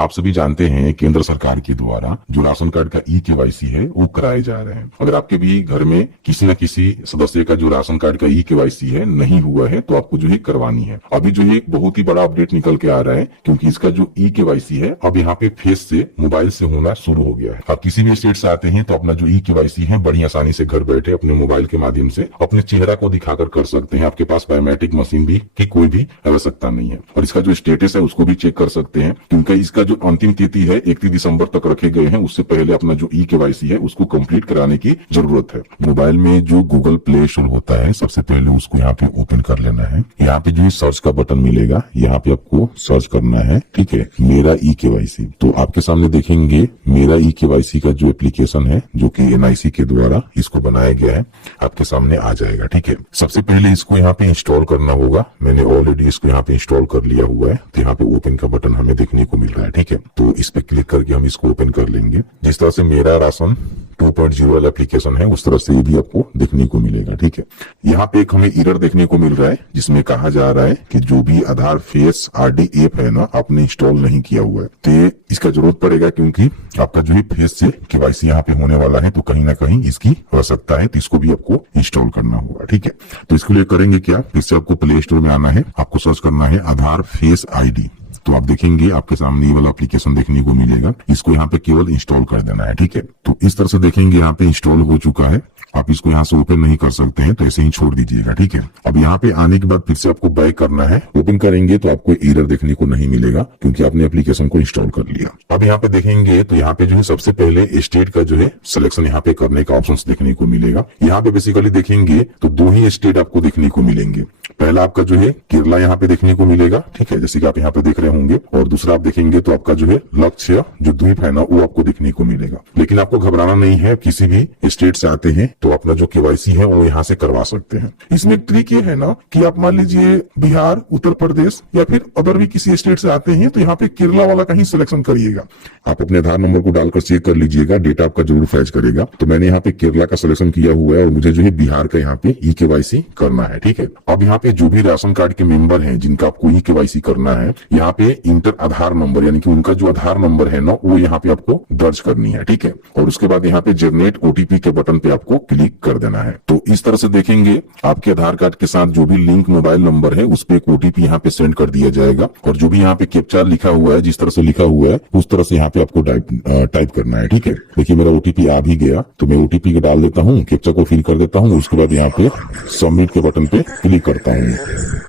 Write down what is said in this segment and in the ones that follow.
आप सभी जानते हैं केंद्र सरकार के द्वारा जो राशन कार्ड का ई-केवाईसी है वो कराए जा रहे हैं। अगर आपके भी घर में किसी न किसी सदस्य का जो राशन कार्ड का ई-केवाईसी है नहीं हुआ है तो आपको जो है करवानी है। अभी जो है एक बहुत ही बड़ा अपडेट निकल के आ रहा है, क्योंकि इसका जो ई-केवाईसी है अब यहाँ पे फेस से मोबाइल से होना शुरू हो गया है। आप किसी भी स्टेट से आते हैं तो अपना जो ई-केवाईसी है बड़ी आसानी से घर बैठे अपने मोबाइल के माध्यम से अपने चेहरा को दिखाकर कर सकते हैं। आपके पास बायोमेट्रिक मशीन भी की कोई भी आवश्यकता नहीं है और इसका जो स्टेटस है उसको भी चेक कर सकते हैं, क्योंकि इसका जो अंतिम तिथि है 31 दिसंबर तक रखे गए हैं। उससे पहले अपना जो ई-केवाईसी है उसको कंप्लीट कराने की जरूरत है। मोबाइल में जो गूगल प्ले स्टोर होता है सबसे पहले उसको यहाँ पे ओपन कर लेना है। यहाँ पे जो सर्च का बटन मिलेगा, यहाँ पे आपको सर्च करना है, ठीक है, मेरा ई-केवाईसी। तो आपके सामने देखेंगे मेरा ई-केवाईसी का जो एप्लीकेशन है जो कि एनआईसी के द्वारा इसको बनाया गया है, आपके सामने आ जाएगा। ठीक है, सबसे पहले इसको यहाँ पे इंस्टॉल करना होगा। मैंने ऑलरेडी इसको यहाँ पे इंस्टॉल कर लिया हुआ है। तो यहाँ पे ओपन का बटन हमें देखने को मिल रहा है। ठीक है, तो इस पे क्लिक करके हम इसको ओपन कर लेंगे। जिस तरह से मेरा राशन 2.0 वाला एप्लीकेशन है उस तरह से ये भी आपको देखने को मिलेगा। ठीक है, यहाँ पे एक हमें एरर देखने को मिल रहा है जिसमें कहा जा रहा है कि जो भी आधार फेस आरडी ऐप है ना आपने इंस्टॉल नहीं किया हुआ है। तो इसका जरूरत पड़ेगा, क्योंकि आपका जो है फेस से केवाईसी यहाँ पे होने वाला है, तो कहीं ना कहीं इसकी आवश्यकता है, तो इसको भी आपको इंस्टॉल करना होगा। ठीक है, तो इसके लिए करेंगे क्या, फिर से आपको प्ले स्टोर में आना है, आपको सर्च करना है आधार फेस आईडी। तो आप देखेंगे आपके सामने ये वाला एप्लीकेशन देखने को मिलेगा। इसको यहाँ पे केवल इंस्टॉल कर देना है। ठीक है, तो इस तरह से देखेंगे यहाँ पे इंस्टॉल हो चुका है। आप इसको यहाँ से ओपन नहीं कर सकते हैं तो ऐसे ही छोड़ दीजिएगा। ठीक है, अब यहाँ पे आने के बाद फिर से आपको बैक करना है। ओपन करेंगे तो आपको एरर देखने को नहीं मिलेगा, क्योंकि आपने एप्लीकेशन को इंस्टॉल कर लिया। अब यहाँ पे देखेंगे तो यहाँ पे जो है सबसे पहले स्टेट का जो है सिलेक्शन यहाँ पे करने का ऑप्शन देखने को मिलेगा। यहाँ पे बेसिकली देखेंगे तो दो ही स्टेट आपको देखने को मिलेंगे। पहला आपका जो है केरला यहाँ पे देखने को मिलेगा। ठीक है, जैसे कि आप यहाँ पे देख रहे होंगे, और दूसरा आप देखेंगे तो आपका जो है लक्ष्य जो द्वीप है ना वो आपको देखने को मिलेगा। लेकिन आपको घबराना नहीं है, किसी भी स्टेट से आते हैं तो अपना जो केवाईसी है वो यहाँ से करवा सकते हैं। इसमें एक ट्रिक ये है ना कि आप मान लीजिए बिहार, उत्तर प्रदेश या फिर अदर भी किसी स्टेट से आते हैं तो यहाँ पे केरला वाला का ही सिलेक्शन करिएगा। आप अपने आधार नंबर को डालकर चेक कर लीजिएगा, डेटा आपका जरूर फैच करेगा। तो मैंने यहाँ पे केरला का सिलेक्शन किया हुआ है और मुझे जो है बिहार का यहाँ पे ई-केवाईसी करना है। ठीक है, अब यहाँ पे जो भी राशन कार्ड के मेंबर हैं जिनका आपको ई-केवाईसी करना है, यहाँ पे इंटर आधार नंबर यानी कि उनका जो आधार नंबर है ना वो यहाँ पे आपको दर्ज करनी है। ठीक है, और उसके बाद यहाँ पे जनरेट ओटीपी के बटन पे आपको क्लिक कर देना है। तो इस तरह से देखेंगे आपके आधार कार्ड के साथ जो भी लिंक मोबाइल नंबर है उस पे एक ओटीपी यहाँ पे सेंड कर दिया जाएगा, और जो भी यहाँ पे कैप्चा लिखा हुआ है, जिस तरह से लिखा हुआ है उस तरह से यहाँ पे आपको टाइप करना है। ठीक है, देखिए मेरा ओटीपी आ भी गया, तो मैं ओटीपी को डाल देता हूँ, कैप्चा को फिल कर देता हूँ, उसके बाद यहाँ पे सबमिट के बटन पे क्लिक करता हूँ।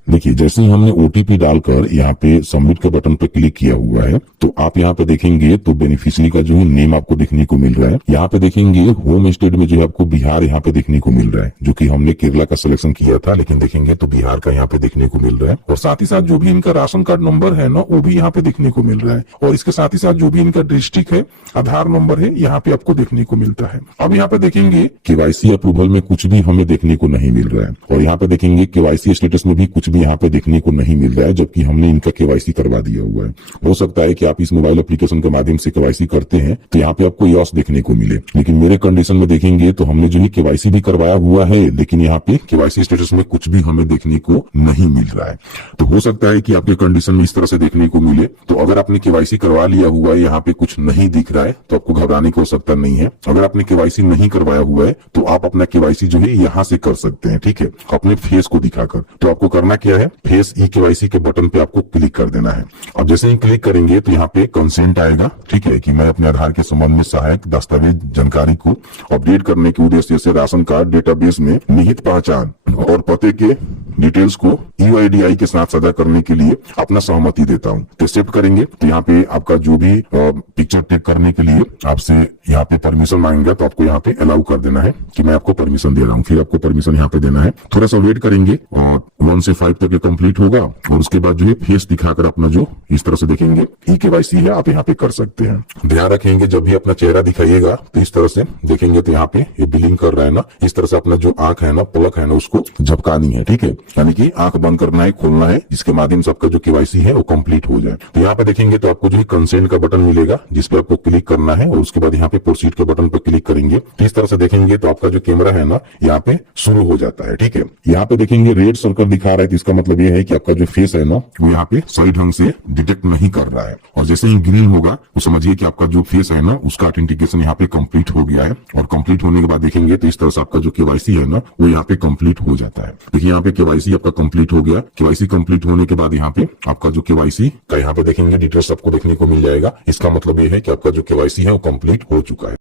देखिए जैसे ही हमने ओटीपी डालकर यहाँ पे सबमिट के बटन पे क्लिक किया हुआ है तो आप यहाँ पे देखेंगे तो बेनिफिशियरी का जो है नेम आपको देखने को मिल रहा है। यहाँ पे देखेंगे होम स्टेट में जो है आपको बिहार यहाँ पे देखने को मिल रहा है, जो कि हमने केरला का सिलेक्शन किया था, लेकिन देखेंगे तो बिहार का यहाँ पे देखने को मिल रहा है। और साथ ही साथ जो भी इनका राशन कार्ड नंबर है ना वो भी यहाँ पे देखने को मिल रहा है, और इसके साथ ही साथ जो भी इनका डिस्ट्रिक्ट है, आधार नंबर है, यहाँ पे आपको देखने को मिलता है। अब यहाँ पे देखेंगे केवाईसी अप्रूवल में कुछ भी हमें देखने को नहीं मिल रहा है, और यहाँ पे देखेंगे केवाईसी स्टेटस में भी कुछ भी यहाँ पे देखने को नहीं मिल रहा है, जबकि हमने इनका केवाईसी करवा दिया हुआ है। हो सकता है कि आप इस मोबाइल एप्लीकेशन के माध्यम से केवाईसी करते हैं तो यहाँ पे आपको यस देखने को मिले, लेकिन मेरे कंडीशन में देखेंगे तो हमने जो है केवाईसी भी करवाया हुआ है, लेकिन यहाँ पे केवाईसी स्टेटस में कुछ भी हमें देखने को नहीं मिल रहा है। तो हो सकता है कि आपके कंडीशन में इस तरह से देखने को मिले। तो अगर आपने केवाईसी करवा लिया हुआ है, यहाँ पे कुछ नहीं दिख रहा है, तो आपको घबराने की आवश्यकता नहीं है। अगर आपने केवाईसी नहीं करवाया हुआ है तो आप अपना केवाईसी जो है यहाँ से कर सकते हैं। ठीक है, अपने फेस को दिखाकर। तो आपको करना क्या है, फेस ई-केवाईसी के बटन पे आपको क्लिक कर देना है। अब जैसे ही क्लिक करेंगे तो यहाँ पे कंसेंट आएगा। ठीक है, कि मैं अपने आधार के संबंध में सहायक दस्तावेज जानकारी को अपडेट करने के उद्देश्य से राशन कार्ड डेटाबेस में निहित पहचान और पते के डिटेल्स को यूआईडीआई के साथ साझा करने के लिए अपना सहमति देता हूँ। तो एक्सेप्ट करेंगे तो यहाँ पे आपका जो भी पिक्चर टेक करने के लिए आपसे यहाँ पे परमिशन मांगेगा, तो आपको यहाँ पे अलाउ कर देना है कि मैं आपको परमिशन दे रहा हूँ। फिर आपको परमिशन यहाँ पे देना है। थोड़ा सा वेट करेंगे और 1 से 5 तक कंप्लीट होगा, और उसके बाद जो है फेस दिखाकर अपना जो इस तरह से देखेंगे ई-केवाईसी है आप यहाँ पे कर सकते हैं। ध्यान रखेंगे जब भी अपना चेहरा दिखाइएगा तो इस तरह से देखेंगे तो यहाँ पे ये बिलिंग कर रहा है ना, इस तरह से अपना जो आंख है ना, पलक है ना, उसको झपकानी है। ठीक है, यानी कि आंख बंद करना है, खोलना है, जिसके माध्यम से आपका जो केवाईसी है वो कंप्लीट हो जाए। तो यहाँ पे देखेंगे तो आपको जो है कंसेंट का बटन मिलेगा, जिसपे आपको क्लिक करना है और उसके बाद यहाँ पे प्रोसीड के बटन पर क्लिक करेंगे। तो इस तरह से देखेंगे तो आपका जो कैमरा है ना यहाँ पे शुरू हो जाता है। ठीक है, यहाँ पे देखेंगे रेड सर्कल दिखा रहा है, तो इसका मतलब ये है कि आपका जो फेस है ना वो यहाँ पे सही ढंग से डिटेक्ट नहीं कर रहा है। और जैसे ही ग्रीन होगा तो समझिए कि आपका जो फेस है ना उसका ऑथेंटिकेशन यहाँ पे कंप्लीट हो गया है। और कंप्लीट होने के बाद देखेंगे तो इस तरह से आपका जो केवाईसी है ना वो यहाँ पे कंप्लीट हो जाता है। देखिए यहाँ पे केवाईसी आपका कंप्लीट हो गया। केवाईसी कंप्लीट होने के बाद यहाँ पे आपका जो केवाईसी का यहाँ पे देखेंगे डिटेल्स आपको देखने को मिल जाएगा। इसका मतलब ये है कि आपका जो केवाईसी है वो कंप्लीट हो चुका है।